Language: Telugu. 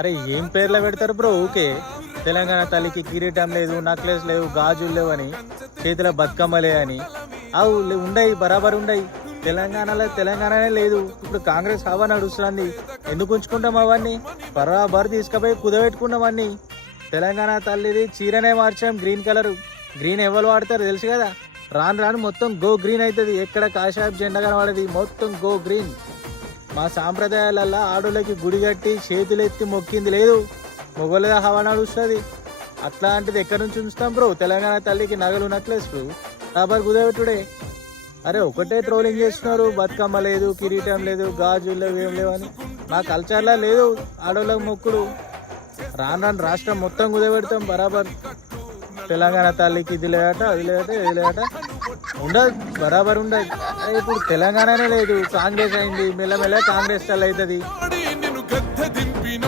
అరే ఏం పేర్లు పెడతారు బ్రో? ఓకే, తెలంగాణ తల్లికి కిరీటం లేదు, నక్లెస్ లేవు, గాజులు లేవు అని, చేతిలో బతుకమ్మలే అని అవు ఉండయి, బరాబర్ ఉండయి. తెలంగాణలో తెలంగాణనే లేదు. ఇప్పుడు కాంగ్రెస్ హవా నడుస్తుంది. ఎందుకు ఉంచుకుంటాం అవన్నీ? బరాబర్ తీసుకుపోయి కుదబెట్టుకున్నాం అన్ని. తెలంగాణ తల్లిది చీరనే మార్చాం, గ్రీన్ కలర్. గ్రీన్ ఎవరు వాడతారు తెలుసు కదా. రాను రాను మొత్తం గో గ్రీన్ అవుతుంది. ఎక్కడ కాషాయం జెండా కనబడేది మొత్తం గో గ్రీన్. మా సాంప్రదాయాలల్లో ఆడోళ్ళకి గుడి కట్టి చేతులు ఎత్తి మొక్కింది లేదు, మొగలుగా హవా నడుస్తుంది. అట్లాంటిది ఎక్కడి నుంచి ఉంచుతాం బ్రో? తెలంగాణ తల్లికి నగలు నక్లెస్లు రాబర్ కుదబెట్టుడే. అరే ఒకటే ట్రోలింగ్ చేస్తున్నారు, బతుకమ్మ లేదు, కిరీటం లేదు, గాజులు లేవు, ఏం లేవు అని. మా కల్చర్లా లేదు ఆడోళ్ళకి మొక్కుడు. రాను రాను రాష్ట్రం మొత్తం కుదబెడతాం బరాబర్. తెలంగాణ తల్లికి ఇది లేదట, అది లేదట, ఇది లేదట, ఉండదు, బరాబర్ ఉండదు. ఇప్పుడు తెలంగాణనే లేదు, కాంగ్రెస్ అయింది. మెల్లమెల్ల కాంగ్రెస్ తల్లి అవుతుంది.